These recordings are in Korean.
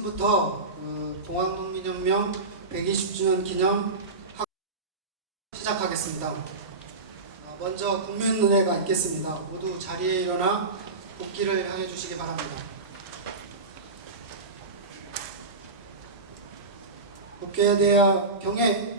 지금부터 동학농민혁명 120주년 기념 학습 시작하겠습니다. 먼저 국민은혜가 있겠습니다. 모두 자리에 일어나 복귀를 해 주시기 바랍니다. 국회에 대하 경애.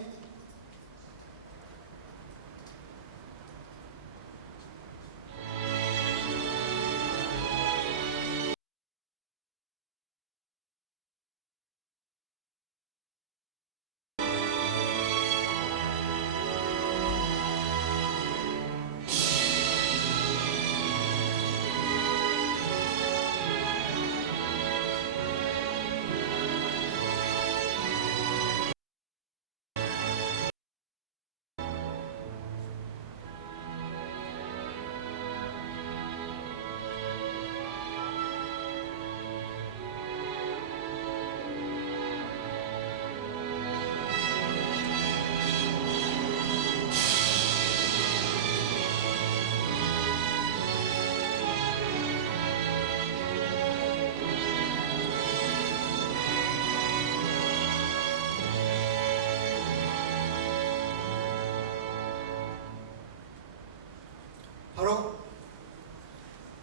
바로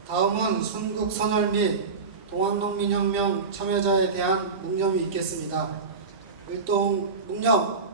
다음은 순국 선언 및 동학농민혁명 참여자에 대한 묵념이 있겠습니다. 일동 묵념.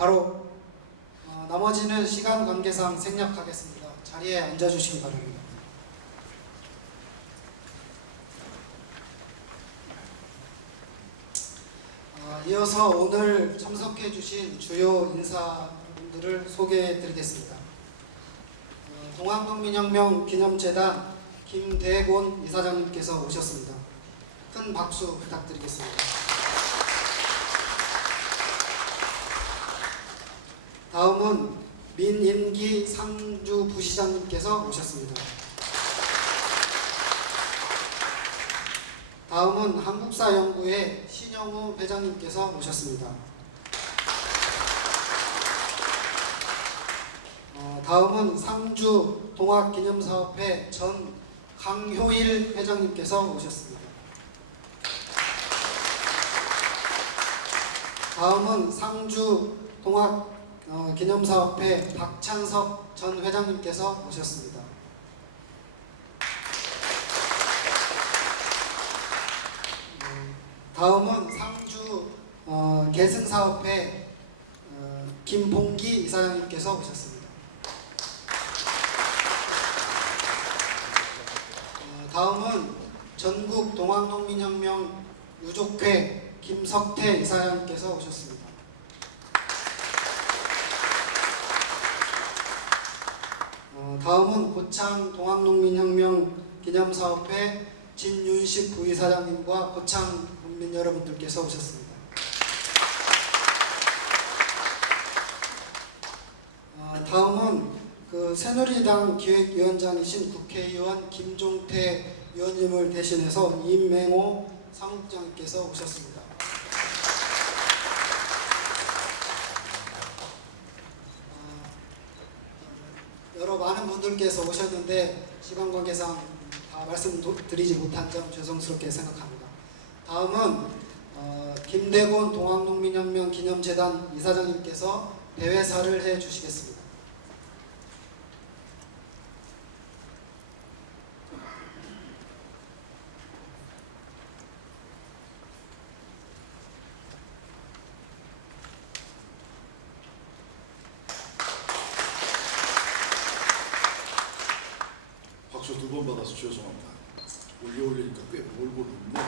바로 나머지는 시간 관계상 생략하겠습니다. 자리에 앉아주시기 바랍니다. 이어서 오늘 참석해 주신 주요 인사분들을 소개해 드리겠습니다. 동학농민혁명 기념재단 김대곤 이사장님께서 오셨습니다. 큰 박수 부탁드리겠습니다. 다음은 민인기 상주 부시장님께서 오셨습니다. 다음은 한국사연구회 신영우 회장님께서 오셨습니다. 다음은 상주 동학기념사업회 전 강효일 회장님께서 오셨습니다. 다음은 상주 동학기념사업회 박찬석 전 회장님께서 오셨습니다. 다음은 상주 계승사업회 김봉기 이사장님께서 오셨습니다. 다음은 전국 동학농민혁명 유족회 김석태 이사장님께서 오셨습니다. 다음은 고창 동학농민혁명 기념사업회 진윤식 부이사장님과 고창 국민 여러분들께서 오셨습니다. 다음은 새누리당 기획위원장이신 국회의원 김종태 의원님을 대신해서 임맹호 사무국장님께서 오셨습니다. 여러 많은 분들께서 오셨는데 시간 관계상 다 말씀드리지 못한 점 죄송스럽게 생각합니다. 다음은 김대곤 동학농민혁명 기념재단 이사장님께서 대회사를 해 주시겠습니다. 박수 2번 받아서 죄송합니다. 올리니까 꽤 몰고 있는데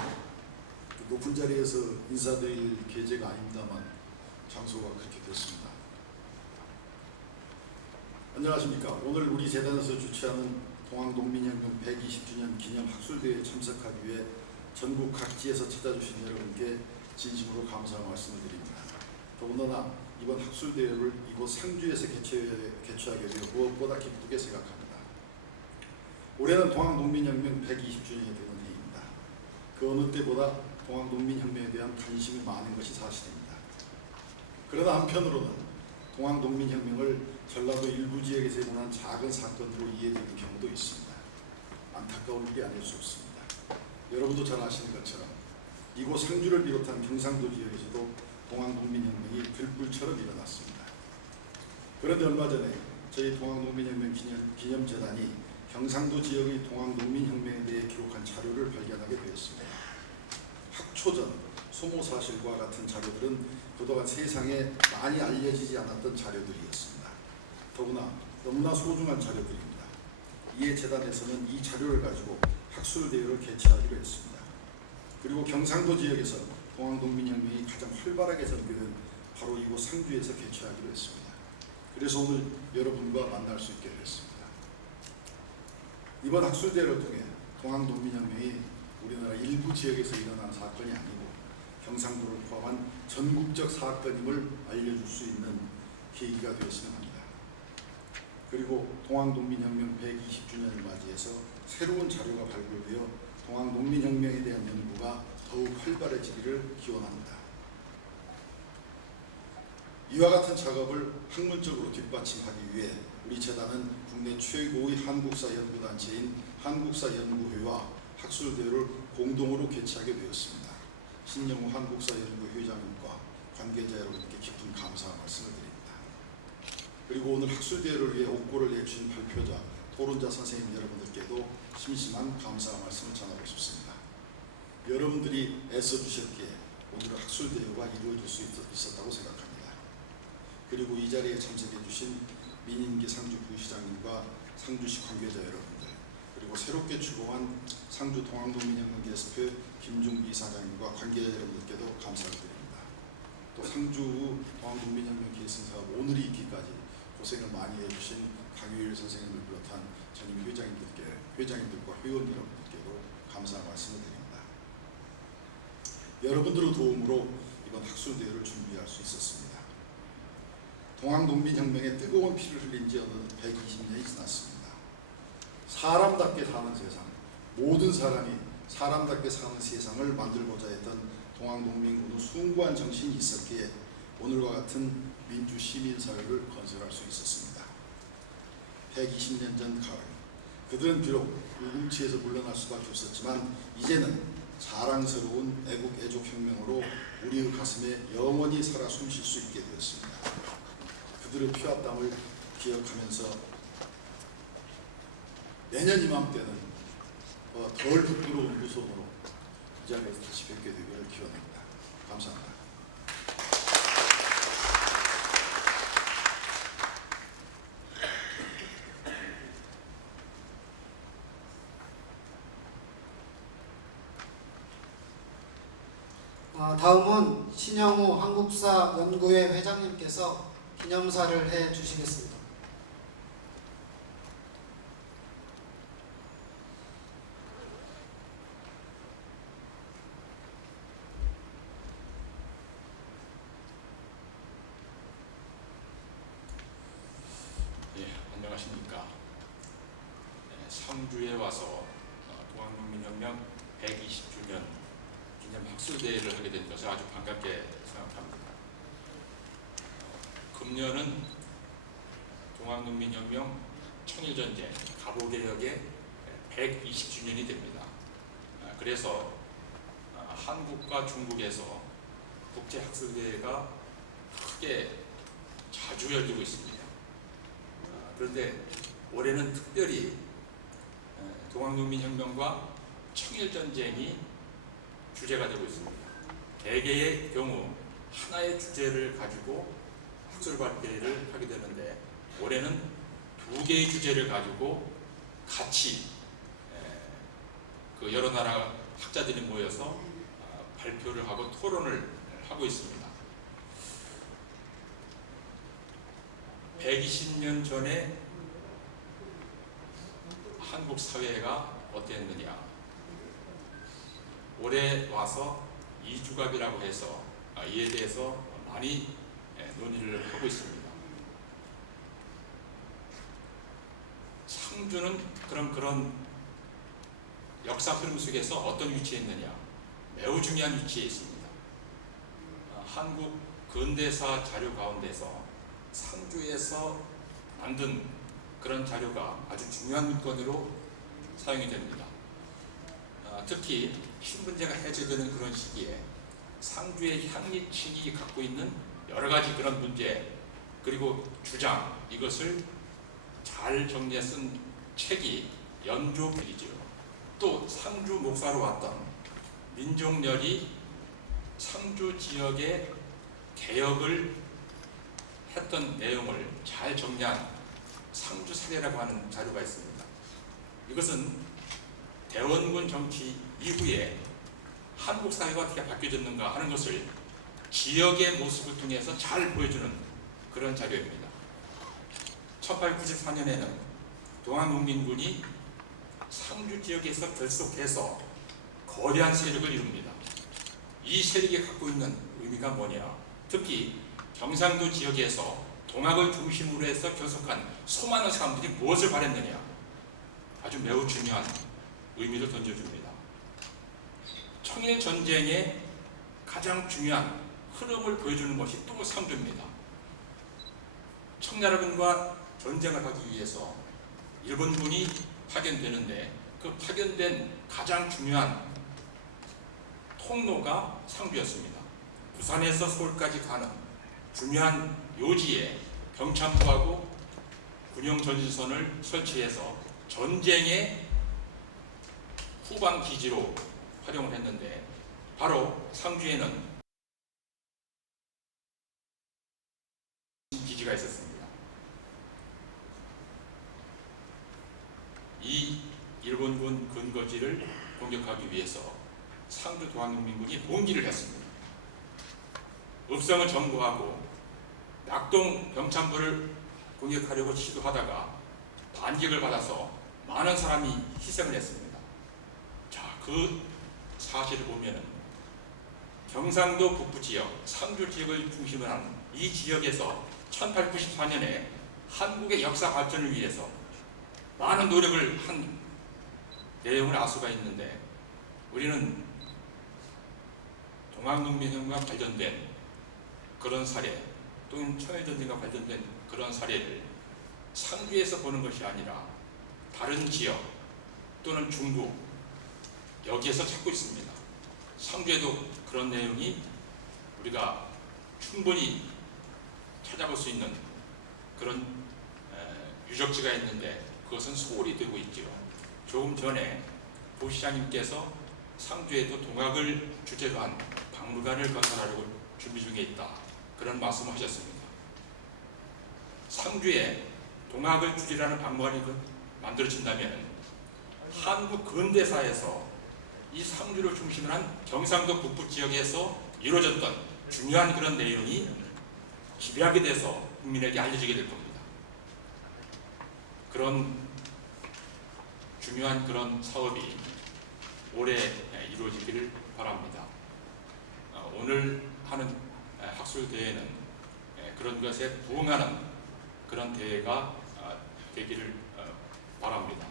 높은 자리에서 인사드릴 계제가 아닙니다만 장소가 그렇게 됐습니다. 안녕하십니까. 오늘 우리 재단에서 주최하는 동학농민혁명 120주년 기념 학술대회에 참석하기 위해 전국 각지에서 찾아주신 여러분께 진심으로 감사의 말씀을 드립니다. 더군다나 이번 학술대회를 이곳 상주에서 개최하게 되어 무엇보다 기쁘게 생각합니다. 올해는 동학농민혁명 120주년이 되는 해입니다. 그 어느 때보다 동학농민혁명에 대한 관심이 많은 것이 사실입니다. 그러나 한편으로는 동학농민혁명을 전라도 일부 지역에서 일어난 작은 사건으로 이해되는 경우도 있습니다. 안타까운 일이 아닐 수 없습니다. 여러분도 잘 아시는 것처럼 이곳 상주를 비롯한 경상도 지역에서도 동학농민혁명이 들불처럼 일어났습니다. 그런데 얼마 전에 저희 동학농민혁명 기념재단이 경상도 지역의 동학농민혁명에 대해 기록한 자료를 발견하게 되었습니다. 학초전, 소모 사실과 같은 자료들은 그동안 세상에 많이 알려지지 않았던 자료들이었습니다. 더구나 너무나 소중한 자료들입니다. 이에 재단에서는 이 자료를 가지고 학술대회를 개최하기로 했습니다. 그리고 경상도 지역에서 동학농민혁명이 가장 활발하게 전개된 바로 이곳 상주에서 개최하기로 했습니다. 그래서 오늘 여러분과 만날 수 있게 됐습니다. 이번 학술대회를 통해 동학농민혁명이 우리나라 일부 지역에서 일어난 사건이 아니고 경상도를 포함한 전국적 사건임을 알려줄 수 있는 계기가 되었으면 합니다. 그리고 동학농민혁명 120주년을 맞이해서 새로운 자료가 발굴되어 동학농민혁명에 대한 연구가 더욱 활발해지기를 기원합니다. 이와 같은 작업을 학문적으로 뒷받침하기 위해 우리 재단은 국내 최고의 한국사 연구단체인 한국사연구회와 학술대회를 공동으로 개최하게 되었습니다. 신영우 한국사연구회 회장님과 관계자 여러분께 깊은 감사의 말씀을 드립니다. 그리고 오늘 학술대회를 위해 옥고를 내주신 발표자, 토론자 선생님 여러분들께도 심심한 감사의 말씀을 전하고 싶습니다. 여러분들이 애써주셨기에 오늘 학술대회가 이루어질 수 있었다고 생각합니다. 그리고 이 자리에 참석해 주신 민인기 상주 부시장님과 상주시 관계자 여러분들, 그리고 새롭게 출범한 상주 동학농민혁명 게스트 김중기 이사장님과 관계자 여러분들께도 감사를 드립니다. 또 상주 동학농민혁명 계승사업 오늘이 있기까지 고생을 많이 해주신 강유일 선생님을 비롯한 전임 회장님들과 회원 여러분들께도 감사의 말씀을 드립니다. 여러분들의 도움으로 이번 학술대회를 준비할 수 있었습니다. 동학농민혁명에 뜨거운 피를 흘린 지 어느 120년이 지났습니다. 사람답게 사는 세상, 모든 사람이 사람답게 사는 세상을 만들고자 했던 동학농민군의 숭고한 정신이 있었기에 오늘과 같은 민주시민사회를 건설할 수 있었습니다. 120년 전 가을, 그들은 비록 울궁치에서 물러날 수밖에 없었지만 이제는 자랑스러운 애국 애족혁명으로 우리의 가슴에 영원히 살아 숨쉴 수 있게 되었습니다. 그들의 피와 땀을 기억하면서 내년 이맘때는 덜 부끄러운 무속으로 이 자리에서 다시 뵙게 되기를 기원합니다. 감사합니다. 다음은 신영우 한국사연구회 회장님께서 기념사를 해 주시겠습니다. 안녕하십니까. 상주에 와서 동학농민혁명 120주년 기념 학술대회를 하게 된 것을 아주 반갑게 생각합니다. 금년은 동학농민혁명, 청일전쟁, 갑오개혁의 120주년이 됩니다. 그래서 한국과 중국에서 국제학술대회가 크게 자주 열리고 있습니다. 그런데 올해는 특별히 동학농민혁명과 청일전쟁이 주제가 되고 있습니다. 대개의 경우 하나의 주제를 가지고 학술 발표를 하게 되는데 올해는 2개의 주제를 가지고 같이 그 여러 나라 학자들이 모여서 발표를 하고 토론을 하고 있습니다. 120년 전에 한국 사회가 어땠느냐. 올해 와서 이주갑이라고 해서 이에 대해서 많이 논의를 하고 있습니다. 상주는 그런 역사 흐름 속에서 어떤 위치에 있느냐, 매우 중요한 위치에 있습니다. 한국 근대사 자료 가운데서 상주에서 만든 그런 자료가 아주 중요한 문건으로 사용이 됩니다. 특히 신분제가 해제되는 그런 시기에 상주의 향리층이 갖고 있는 여러 가지 그런 문제 그리고 주장, 이것을 잘 정리해 쓴 책이 연조필이죠. 또 상주 목사로 왔던 민종렬이 상주 지역의 개혁을 했던 내용을 잘 정리한 상주 사례라고 하는 자료가 있습니다. 이것은 대원군 정치 이후에 한국 사회가 어떻게 바뀌어졌는가 하는 것을 지역의 모습을 통해서 잘 보여주는 그런 자료입니다. 1894년에는 동아농민군이 상주 지역에서 결속해서 거대한 세력을 이룹니다. 이 세력이 갖고 있는 의미가 뭐냐? 특히 경상도 지역에서 동학을 중심으로 해서 결속한 수많은 사람들이 무엇을 바랬느냐? 아주 매우 중요한 의미를 던져줍니다. 청일전쟁의 가장 중요한 흐름을 보여주는 것이 또 상주입니다. 청나라군과 전쟁을 하기 위해서 일본군이 파견되는데 그 파견된 가장 중요한 통로가 상주였습니다. 부산에서 서울까지 가는 중요한 요지에 병참부하고 군용전진선을 설치해서 전쟁의 후방 기지로 활용을 했는데 바로 상주에는 기지가 있었습니다. 이 일본군 근거지를 공격하기 위해서 상주 동학농민군이 봉기를 했습니다. 읍성을 점거하고 낙동 병참부를 공격하려고 시도하다가 반격을 받아서 많은 사람이 희생을 했습니다. 자, 그 사실을 보면 경상도 북부 지역, 상주 지역을 중심으로 한 이 지역에서 1894년에 한국의 역사 발전을 위해서 많은 노력을 한 내용을 알 수가 있는데 우리는 동학농민혁명과 관련된 그런 사례 또는 청일전쟁과 관련된 그런 사례를 상주에서 보는 것이 아니라 다른 지역 또는 중국 여기에서 찾고 있습니다. 상주에도 그런 내용이 우리가 충분히 찾아볼 수 있는 그런 유적지가 있는데 그것은 소홀히 되고 있죠. 조금 전에 도시장님께서 상주에도 동학을 주제로 한 박물관을 건설하려고 준비 중에 있다. 그런 말씀을 하셨습니다. 상주에 동학을 주제로 하는 박물관이 만들어진다면 한국 근대사에서 이 상주를 중심으로 한 경상도 북부 지역에서 이루어졌던 중요한 그런 내용이 집약이 돼서 국민에게 알려지게 될 겁니다. 그런 중요한 그런 사업이 올해 이루어지기를 바랍니다. 오늘 하는 학술대회는 그런 것에 부응하는 그런 대회가 되기를 바랍니다.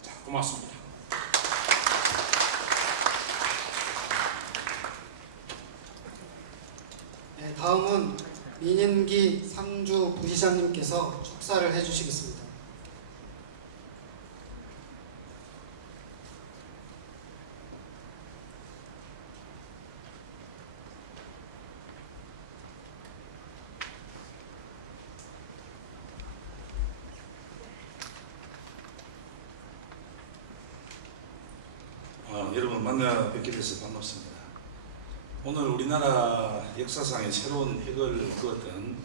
자, 고맙습니다. 네, 다음은 민인기 상주 부시장님께서 축사를 해주시겠습니다. 여러분 만나 뵙게 돼서 반갑습니다. 오늘 우리나라 역사상의 새로운 획을 그었던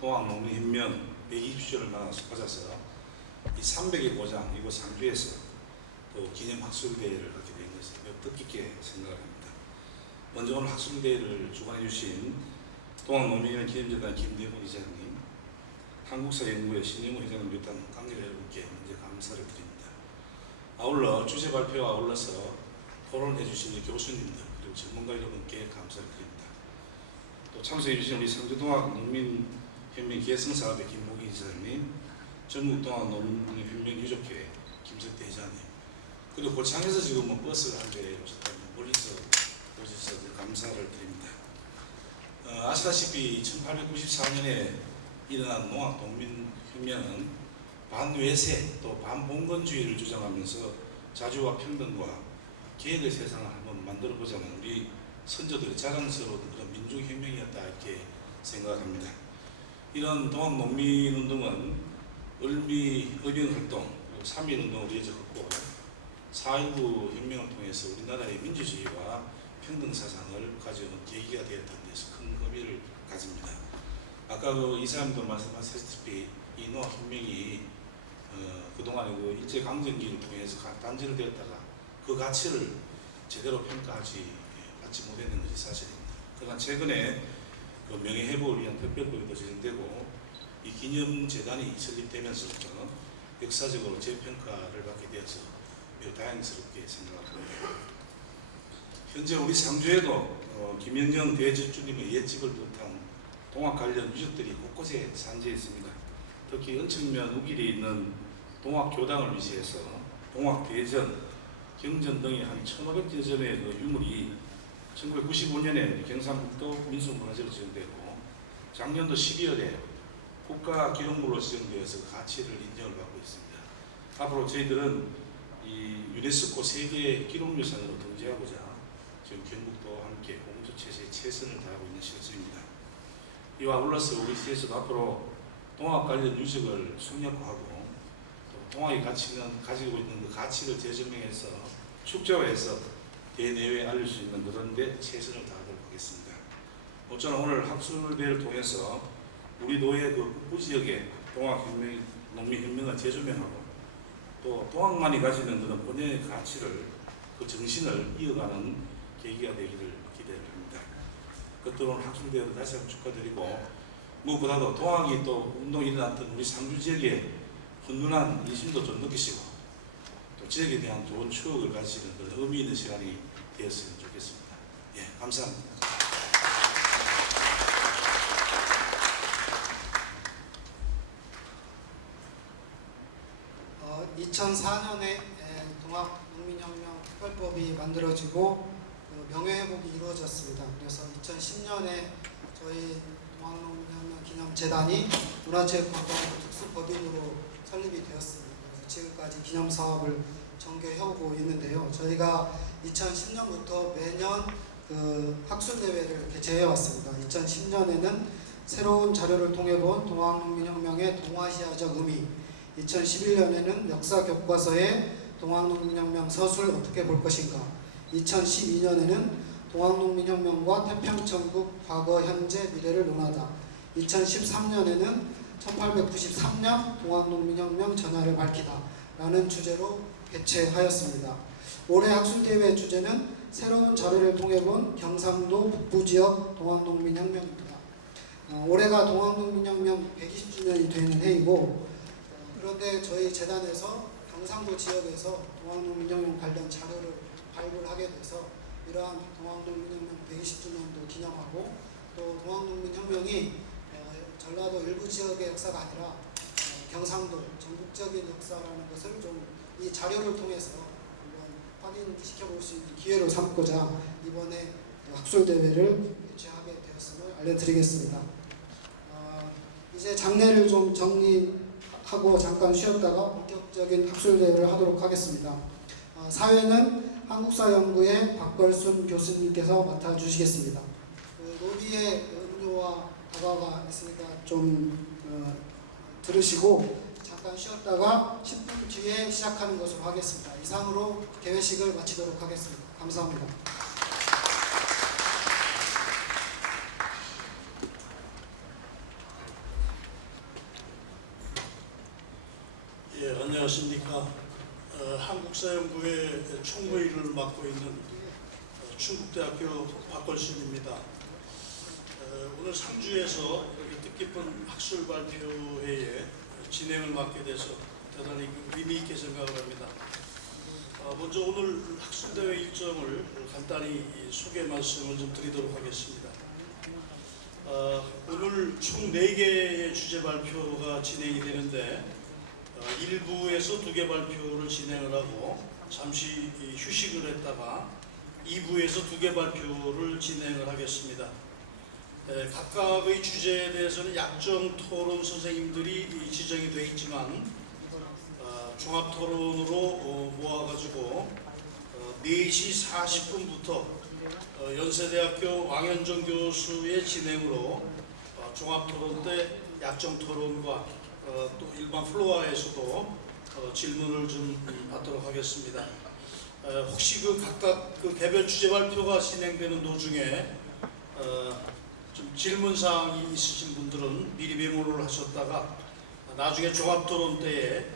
동학농민혁명 120주년을 맞아서 이 300의 고장 이곳 상주에서 또 기념 학술대회를 갖게 된 것을 매우 뜻깊게 생각합니다. 먼저 오늘 학술대회를 주관해 주신 동학농민위원 기념재단 김대문 이사님, 한국사연구회 신영우 회장을 비롯한 관계자 여러분께 먼저 감사를 드립니다. 아울러 주제 발표와 아울러서 토론해 주신 교수님들 그리고 전문가 여러분께 감사를 드립니다. 또 참석해 주신 우리 상주동학농민혁명 기획성사업의 김목희 이사님, 전국동학농민혁명 유족회 김석대 이사님, 그리고 고창에서 지금 버스를 한 대 오셨다면 멀리서 오셔서 감사를 드립니다. 아시다시피 1894년에 일어난 농학동민혁명은 반외세 또 반봉건주의를 주장하면서 자주와 평등과 계획의 세상을 한번 만들어보자는 우리 선조들의 자랑스러운 그런 민중혁명이었다 이렇게 생각합니다. 이런 동학농민운동은 을미 의병활동, 3.1운동으로 이어졌고 4.19 혁명을 통해서 우리나라의 민주주의와 평등사상을 가져오는 계기가 되었다는 데서 큰 의미를 가집니다. 아까 이사님도 말씀하셨다시피 이 농학혁명이 그동안에 일제강점기를 통해서 단절이 되었다가 그 가치를 제대로 받지 못했는 것이 사실입니다. 그러나 최근에 그 명예회복을 위한 특별법이 제정되고 이 기념재단이 설립되면서부터 역사적으로 재평가를 받게 되어서 매우 다행스럽게 생각합니다. 현재 우리 상주에도 김영정 대제주님의 옛집을 비롯한 동학 관련 유적들이 곳곳에 산재해 있습니다. 특히 은천면 우길에 있는 동학교당을 위시해서 동학대전, 경전 등의 한 1500여 점의 그 유물이 1995년에 경상북도 민속문화재로 지정되고 작년도 12월에 국가기록물로 지정되어서 가치를 인정을 받고 있습니다. 앞으로 저희들은 이 유네스코 세계 기록유산으로 등재하고자 지금 경북도 함께 공조체제에 최선을 다하고 있는 실정입니다. 이와 아울러서 우리 시에서도 앞으로 동학 관련 유적을 숙련화하고 또 동학이 가지고 있는 그 가치를 재조명해서 축적해서 대내외에 알릴 수 있는 그런 데 최선을 다하도록 하겠습니다. 모쪼록 오늘 학술대회를 통해서 우리 노예 그 북부 지역의 동학혁명, 농민혁명을 재조명하고 또 동학만이 가지는 그런 본연의 가치를 그 정신을 이어가는 계기가 되기를 기대를 합니다. 그것도 오늘 학술대회를 다시 한번 축하드리고 무엇보다도 동학이 또 운동이 일어났던 우리 상주 지역의 훈훈한 인심도 좀 느끼시고 또 지역에 대한 좋은 추억을 가지시는 그런 의미 있는 시간이 되었으면 좋겠습니다. 예, 감사합니다. 2004년에 동학농민혁명 특별법이 만들어지고 명예회복이 이루어졌습니다. 그래서 2010년에 저희 동학농민혁명 기념재단이 문화체육관광부 특수법인으로 설립이 되었습니다. 그래서 지금까지 기념사업을 전개해오고 있는데요. 저희가 2010년부터 매년 그 학술대회를 개최해왔습니다. 2010년에는 새로운 자료를 통해 본 동학농민혁명의 동아시아적 의미, 2011년에는 역사 교과서에 동학농민혁명 서술 어떻게 볼 것인가, 2012년에는 동학농민혁명과 태평천국 과거, 현재, 미래를 논하다, 2013년에는 1893년 동학농민혁명 전야를 밝히다 라는 주제로 개최하였습니다. 올해 학술대회 주제는 새로운 자료를 통해 본 경상도 북부지역 동학농민혁명입니다. 올해가 동학농민혁명 120주년이 되는 해이고 그런데 저희 재단에서 경상도 지역에서 동학농민혁명 관련 자료를 발굴하게 돼서 이러한 동학농민혁명 120주년도 기념하고 또 동학농민혁명이 전라도 일부 지역의 역사가 아니라 경상도 전국적인 역사라는 것을 좀 이 자료를 통해서 한번 확인시켜 볼 수 있는 기회로 삼고자 이번에 학술대회를 개최하게 되었음을 알려드리겠습니다. 이제 장례를 좀 정리하고 잠깐 쉬었다가 본격적인 학술대회를 하도록 하겠습니다. 사회는 한국사연구회 박걸순 교수님께서 맡아주시겠습니다. 로비에 음료와 다과가 있으니까 좀 들으시고 잠깐 쉬었다가 10분 뒤에 시작하는 것으로 하겠습니다. 이상으로 개회식을 마치도록 하겠습니다. 감사합니다. 예, 안녕하십니까. 한국사연구회 총무위를 맡고 있는 충북대학교 박걸순입니다. 오늘 상주에서 이렇게 뜻깊은 학술 발표회에 진행을 맡게 돼서 대단히 의미 있게 생각을 합니다. 먼저 오늘 학술대회 일정을 간단히 소개 말씀을 좀 드리도록 하겠습니다. 오늘 총 4개의 주제 발표가 진행이 되는데 1부에서 2개 발표를 진행을 하고 잠시 휴식을 했다가 2부에서 2개 발표를 진행을 하겠습니다. 각각의 주제에 대해서는 약정 토론 선생님들이 지정이 되어 있지만 종합 토론으로 모아가지고 4시 40분부터 연세대학교 왕현정 교수의 진행으로 종합 토론 때 약정 토론과 또 일반 플로어에서도 질문을 좀 받도록 하겠습니다. 혹시 각각 개별 주제 발표가 진행되는 도중에 좀 질문 사항이 있으신 분들은 미리 메모를 하셨다가 나중에 종합 토론 때에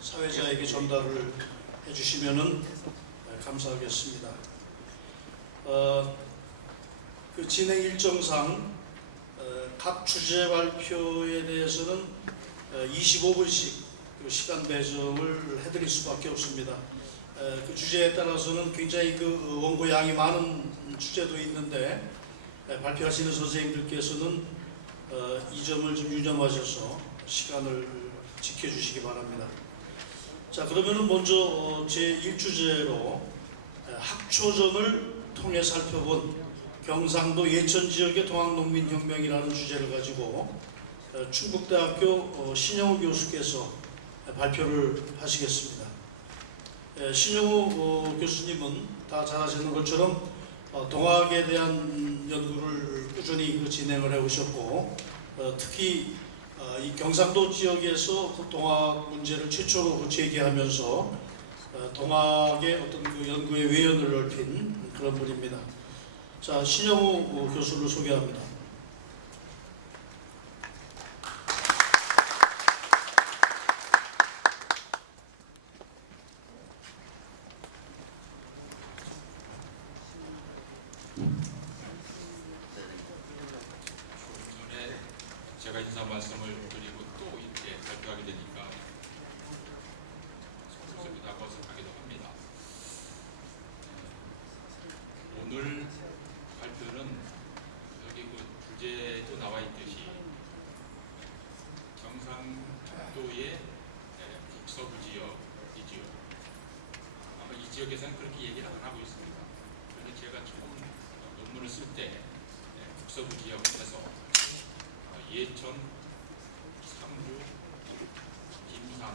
사회자에게 전달을 해주시면은 감사하겠습니다. 그 진행 일정상 각 주제 발표에 대해서는 25분씩 그 시간 배정을 해드릴 수밖에 없습니다. 그 주제에 따라서는 굉장히 그 원고 양이 많은 주제도 있는데 발표하시는 선생님들께서는 이 점을 좀 유념하셔서 시간을 지켜주시기 바랍니다. 자, 그러면은 먼저 제1주제로 학초전을 통해 살펴본 경상도 예천 지역의 동학농민혁명이라는 주제를 가지고 충북대학교 신영우 교수께서 발표를 하시겠습니다. 신영우 교수님은 다 잘 아시는 것처럼 동학에 대한 연구를 꾸준히 진행을 해오셨고 특히 이 경상도 지역에서 그 동학 문제를 최초로 제기하면서 동학의 어떤 그 연구의 외연을 넓힌 그런 분입니다. 자, 신영우 교수를 소개합니다. 전에 제가 인사 말씀을 드리고 또 이렇게 발표하게 되니까 속상하고 어색하기도 합니다. 오늘 발표는 여기 그 주제도 나와 있듯이 경상도의 북서부 지역이지요. 아마 이 지역에서는 그렇게 얘기를 안 하고 있습니다. 그런데 제가 처음 논문을 쓸 때 북서부 지역에서 예천, 상주, 김산,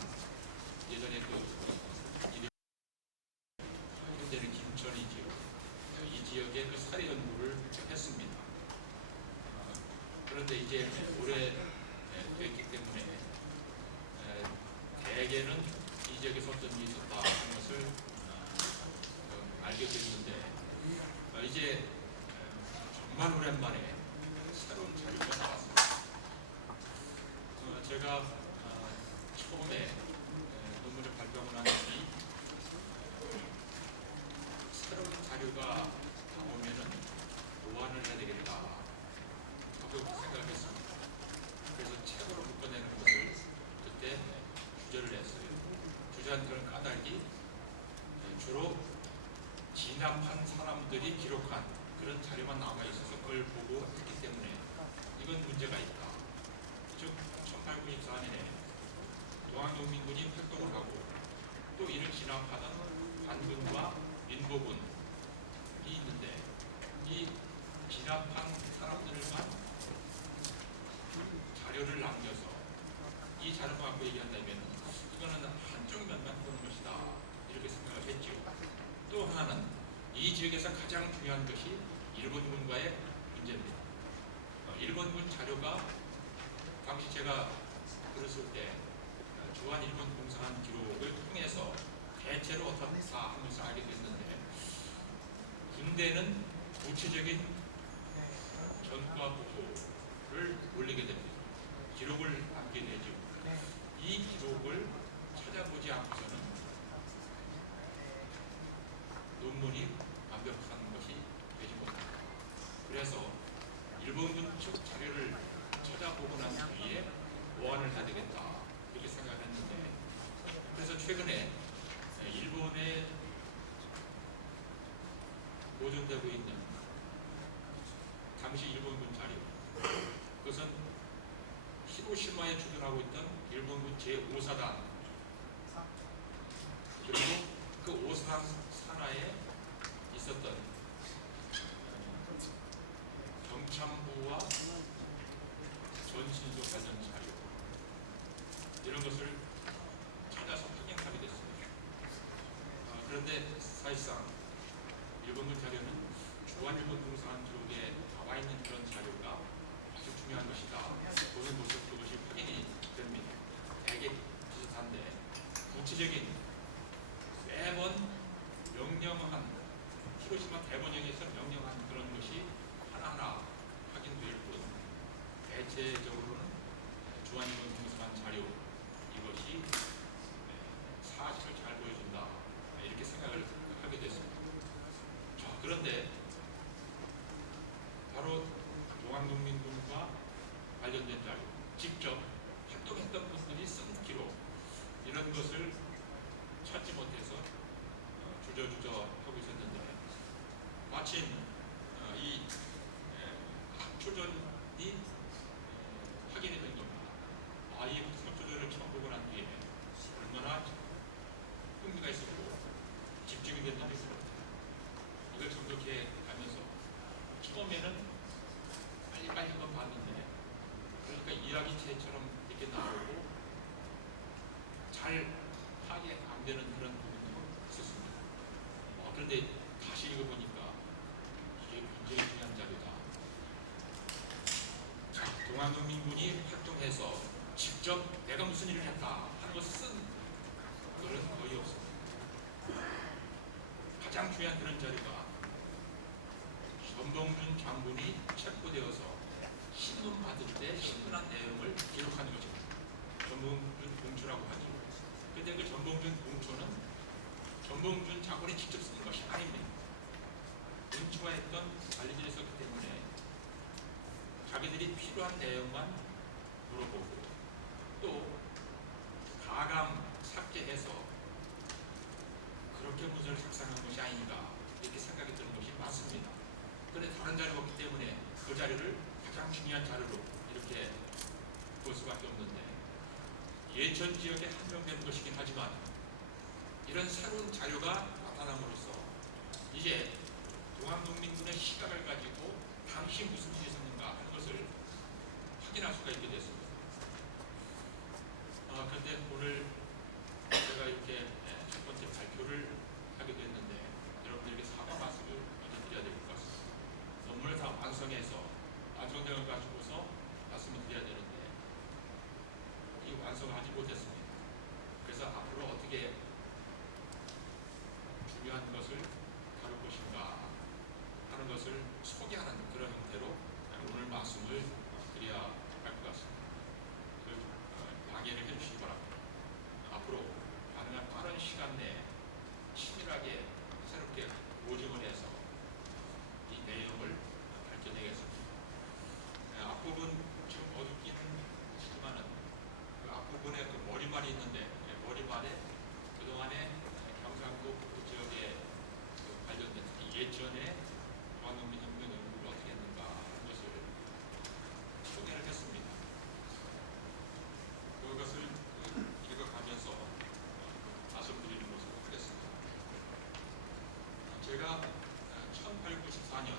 예전에 현재는 김천이지요. 이 지역의 그 사례 연구를 했습니다. 그런데 이제 올해 됐기 때문에 대개는 이 지역에서 어떤 일이 있었다 하는 것을 알게 됐는데 이제 정말 오랜만에 새로운 자료가 나왔습니다. 제가 처음에 논문을 발표하고 난 뒤 새로운 자료가 나오면은 보완을 해야 되겠다 하고 생각했습니다. 그래서 책으로 묶어내는 것을 그때 주제를 했어요. 주제한 그런 까닭이 주로 진압한 사람들이 기록한 그런 자료만 남아 있어서 그걸 보고 했기 때문에 이건 문제가 있다. 즉 1894년에 동학농민군이 활동을 하고 또 이를 진압하던 반군과 민보군이 있는데 이 진압한 사람들만 자료를 남겨서 이 자료를 갖고 얘기한다면 이거는 한쪽 면만 보는 것이다 이렇게 생각을 했죠. 또 하나는 이 지역에서 가장 중요한 것이 일본군과의 문제입니다. 일본군 자료가 당시 제가 그랬을 때 주한 일본 공사한 기록을 통해서 대체로 어떻다 하는 것을 알게 됐는데 군대는 구체적인 전과 보고를 올리게 됩니다. 기록을 남게 되죠. 이 기록을 찾아보지 않고서는 문문이 완벽한 것이 되지 못한다. 그래서 일본군 측 자료를 찾아보고 난 뒤에 보완을 해야 되겠다 이렇게 생각을 했는데, 그래서 최근에 일본에 보존되고 있는 당시 일본군 자료, 그것은 히로시마에 주둔하고 있던 일본군 제5사단, 그리고 그 5사단 산하에 있었던 경참부와 전신소 관련 자료, 이런 것을 찾아서 확인하게 됐습니다. 그런데 사실상 일본군 자료는 주한일본 공사관 쪽에 나와 있는 그런 자료가 아주 중요한 것이다. 보는 모습 그것이 확인이 됩니다. 되게 비슷한데 구체적인 매번 명령한 히로시마 대본영에서 명령한 그런 것이 하나하나 확인될 뿐, 대체적으로는 주한일본 공사관 자료 이것이 사실을 잘 보여준다 이렇게 생각을 하게 됐습니다. 자, 그런데 바로 중앙농민군과 관련된 자료, 직접 활동했던 분들이 쓴 기록, 이런 것을 찾지 못해서 주저주저 하고 있었는데, 마침 이 학초전이 확인이 된 겁니다. 이 학초전을 처음 보고 난 뒤에 얼마나 흥미가 있었고 집중이 됐는지 모릅니다. 이걸 점검해 가면서 처음에는 빨리 한번 봤는데, 그러니까 이야기체처럼 이렇게 나오고 잘 파악이 안 되는 그런 부분도 있었습니다. 그런데 다시 읽어보니까 이게 굉장히 중요한 자료다. 자, 동아농민군이 활동해서 직접 내가 무슨 일을 했다 하는 것을 쓴 글은 거의 없습니다. 가장 중요한 그런 자료가 전봉준 장군이 체포되어서 신문 받을 때 신문한 내용을 기록하는 것입니다. 전봉준 공초라고 하죠. 그런데 그 전봉준 공초는 전봉준 장군이 직접 쓴 것이 아닙니다. 공초가 했던 관리들이 있었기 때문에 자기들이 필요한 내용만 물어보고 또 가감 삭제해서 그렇게 문서를 작성한 것이 아닌가 이렇게 생각이 드는 것이 많습니다. 그런데 다른 자료가 없기 때문에 그 자료를 가장 중요한 자료로 이렇게 볼 수밖에 없는데, 예천 지역에 한정된 것이긴 하지만 이런 새로운 자료가 나타남으로써 이제 동학농민군의 시각을 가지고 당시 무슨 일이 있었는가 하는 것을 확인할 수가 있게 됐습니다. 그런데 오늘 제가 이렇게 첫 번째 발표를 하게 됐는데 여러분들에게 사과 말씀을 먼저 드려야 될 것 같습니다. 논문을 다 완성해서 완성된 걸 가지고서 말씀을 드려야 되는데 이 완성을 하지 못했습니다. 그래서 앞으로 어떻게 중요한 것을 다룰 것인가 하는 것을 소개하는 그런 형태로 오늘 말씀을 드려야 할 것 같습니다. 양해를 해주시기 바랍니다. 앞으로 가능한 빠른 시간 내에 치밀하게 새롭게 보정을 해서 이 내용을 밝혀내겠습니다. 앞부분 지금 어둡긴 하지만은 그 앞부분에 그 머리말이 있는데 머리말에 그동안에 경상도 그 지역에 관련된 예전에 중앙농민혁명 연구를 어떻게 했는가 하는 것을 소개를 했습니다. 그것을 읽어가면서 말씀드리는 것으로 하겠습니다. 제가 1894년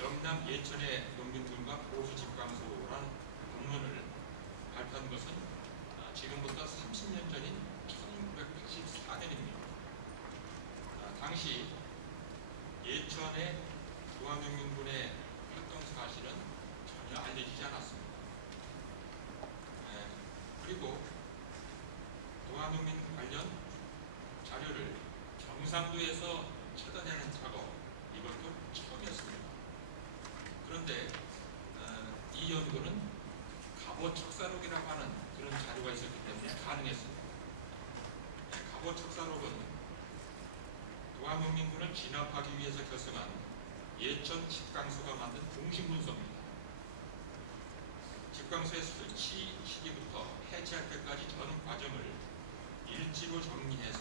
영남 예천의 농민들과 보수집강소란 논문을 발표한 것은 지금부터 30년 전인 1984년입니다. 당시 예천의 중앙농민군의 활동 사실은 전혀 알려지지 않았습니다. 그리고 동아농민 관련 자료를 경상도에서 찾아내는 작업, 이것도 처음이었습니다. 그런데 이 연구는 갑오척사록이라고 하는 그런 자료가 있었기 때문에 가능했습니다. 갑오척사록은 동아농민군을 진압하기 위해서 결성한 예천 집강소가 만든 공식문서입니다. 집강소의 설치 시기부터 해체할 때까지 전 과정을 일지로 정리해서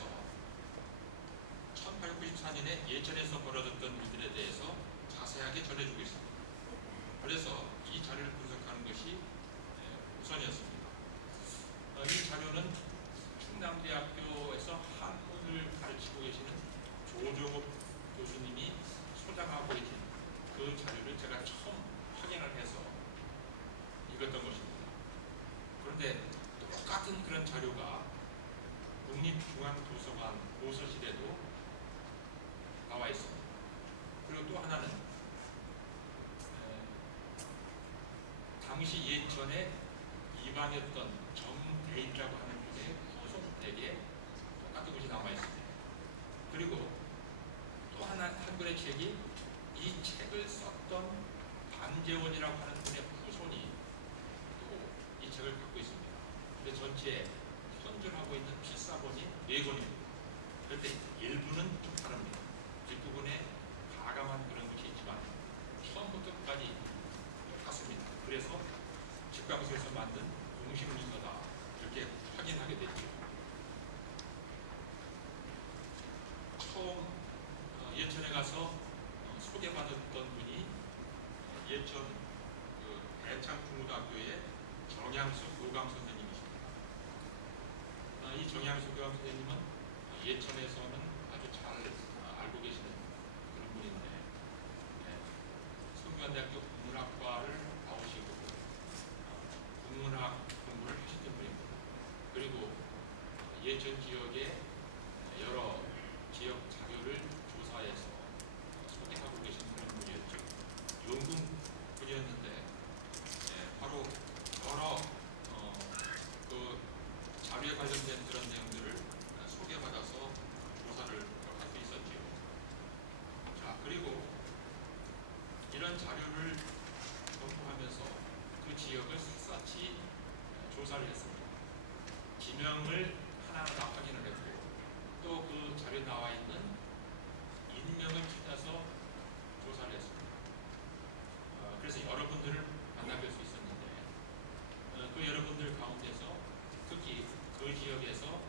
1894년에 예천에서 벌어졌던 일들에 대해서 자세하게 전해주고 있습니다. 그래서 이 자료를 분석하는 것이 우선이었습니다. 이 자료는 충남대학교에서 한문을 가르치고 계시는 조종욱 교수님이 소장하고 계신 그 자료를 제가 처음 확인을 해서 읽었던 것입니다. 그런데 똑같은 그런 자료가 국립중앙도서관 도서실에도 나와 있습니다. 그리고 또 하나는 당시 예천에 이방이었던 정대입이라고 하는 분의 후손댁에 똑같은 것이 나와 있습니다. 그리고 또 하나 한 권의 책이 이 책을 썼던 반재원이라고 하는 분의 후손이 또 이 책을 갖고 있습니다. 근데 전체에 현존하고 있는 필사본이 4권입니다. 그런데 일부는 좀 다릅니다. 뒷부분에 가감한 그런 것이 있지만 처음부터 끝까지 같습니다. 그래서 집강소에서 만든 공식 문서다 이렇게 확인하게 됐죠. 처음 예천에 가서 소개받았던 분이 예천 대창중고등학교의 정양수 교감 선생님이십니다. 이 정양수 교감 선생님은 예천에서는 아주 잘 알고 계시는 그런 분인데 성균관대학교 국문학과를 나오시고 국문학 공부를 하셨던 분입니다. 그리고 예천 지역의 여러 지역 자료를 조사해서 소개하고 계신 그런 분이었죠. 연구분이었는데 바로 여러 그 자료에 관련된 그런 내용들을 소개받아서 조사를 할 수 있었죠. 자, 그리고 이런 자료를 검토하면서 그 지역을 샅샅이 조사를 했습니다. 지명을 하나하나 확인을 했고 또 그 자료에 나와 있는 인명을 찾아서 조사를 했습니다. 그래서 여러분들을 만나뵐 수 있었는데 그 여러분들 가운데서 특히 그 지역에서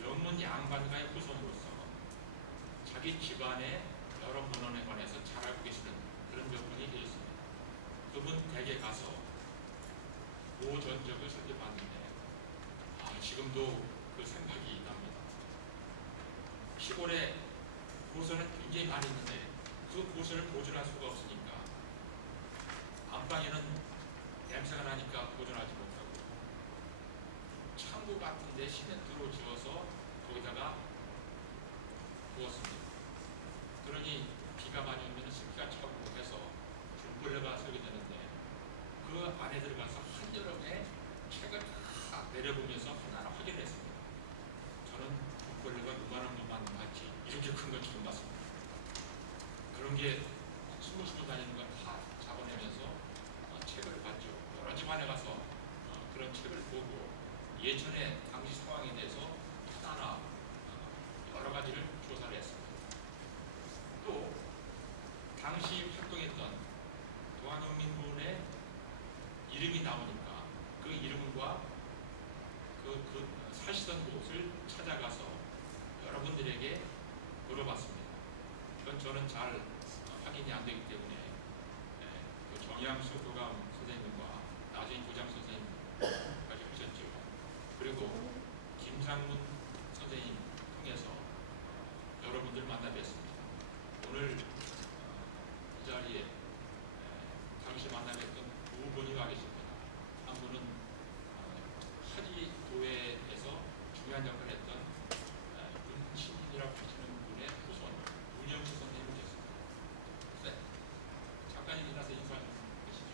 명문 양반가의 후손으로서 자기 집안의 여러 문헌에 관해서 잘 알고 계시는 그런 몇 분이 계셨습니다. 그분 댁에 가서 그 전적을 살펴봤는데 지금도 그 생각이 납니다. 시골에 고선은 굉장히 많이 있는데 그 고선을 보존할 수가 없으니까 안방에는 냄새가 나니까 보존하지 못하고 창고 같은데 시멘트로 지어서 거기다가 부었습니다. 그러니 비가 많이 오면 습기가 차고 해서 불벌레가 서게 되는데 그 안에 들어가서 한여름에 책을 다 내려보면서 하나하나 확인했습니다. 저는 불벌레가 요만한 것만 봤지 이렇게 큰 건 처음 봤습니다. 그런 게 스무스무 다니는 걸 다 잡아내면서 책을 봤죠. 여러 집안에 가서 그런 책을 보고 예천의 당시 상황에 대해서 하나하나 여러 가지를 조사를 했습니다. 또 당시 활동했던 동아농민군의 이름이 나오니까 그 이름과 그 사시던 곳을 찾아가서 여러분들에게 물어봤습니다. 이건 저는 잘 확인이 안 되기 때문에 그 정양수 교감 선생님과 나중에 교장 선생님까지 하셨죠. 그리고 김상문 선생님 통해서 여러분들 만나 뵀습니다. 오늘 이 자리에 당시 만나 뵀던 두 분이 와 계십니다. 한 분은 하지도회에서 중요한 역할을 했던 윤신이라고 하시는 분의 후손 윤영수 선생님이 계십니다. 네. 잠깐 일어나서 인사 좀 해주시죠.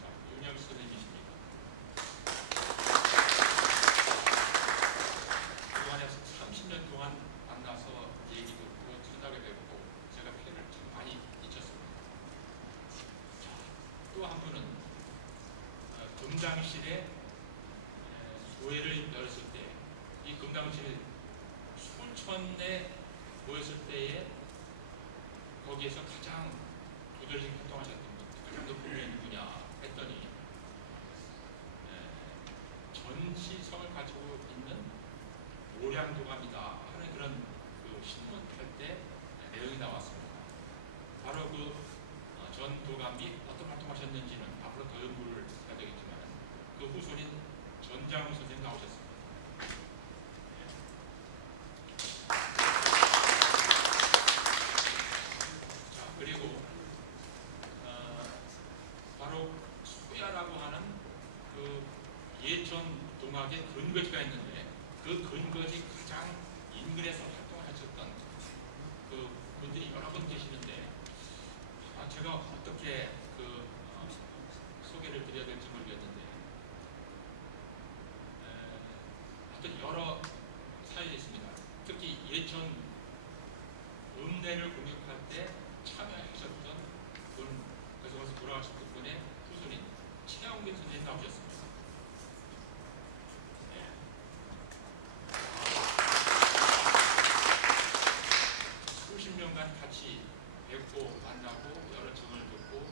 자, 윤영수 선생님이십니다. 그동안에 30년 동안 만나서 얘기 듣고 찾아게 됐고 제가 팬을 참 많이 끼쳤습니다. 또 한 분은 금장실에 교회를 열었을 때 이 금당시 수천에 모였을 때에 거기에서 가장 두드러지게 활동하셨던 분, 가장 높은 분이 누구냐 했더니 전시성을 가지고 있는 오량도감이다 하는 그런 그 신문할 때 내용이 나왔습니다. 바로 그 전 도감이 어떤 활동하셨는지는 앞으로 더 연구를 해야 되겠지만 그 후손인 전장훈 선생님 나오셨습니다. 자, 그리고 바로 소야라고 하는 그 예천 동학의 근거지가 있는데 그 근거지 가장 인근에서 활동을 하셨던 그 분들이 여러 분 계시는데 제가 어떻게 그 소개를 드려야 될지 모르겠는데 어떤 여러 사연이 있습니다. 특히 예천 읍내를 공격할 때 참여하셨던 분, 그래서 거기서 돌아가셨던 분의 후손인 최영민 선생님 나오셨습니다. 수십 년간 같이 뵙고 만나고 여러 증언을 듣고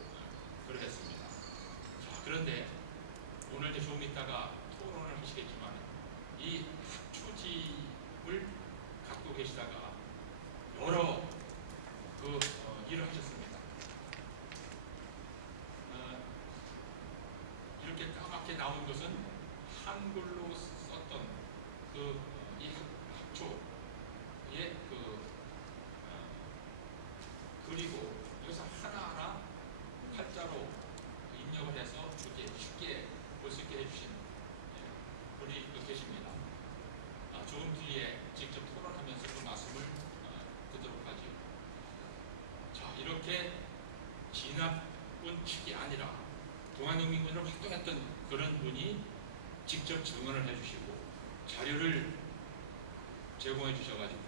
그러했습니다. 자, 그런데 오늘 이제 조금 있다가 토론을 하시겠지만 이 학초집을 갖고 계시다가 여러 그 일을 하셨습니다. 이렇게 까맣게 나온 것은 한글로 썼던 그 이 학초의 그 그리고 여기서 하나하나 팔자로 입력을 해서 이렇게 쉽게 볼 수 있게 해주신 분이 계십니다. 조금 뒤에 직접 토론하면서 그 말씀을 듣도록 하죠. 자, 이렇게 진압군 측이 아니라 동학농민군으로 활동했던 그런 분이 직접 증언을 해주시고 자료를 제공해 주셔가지고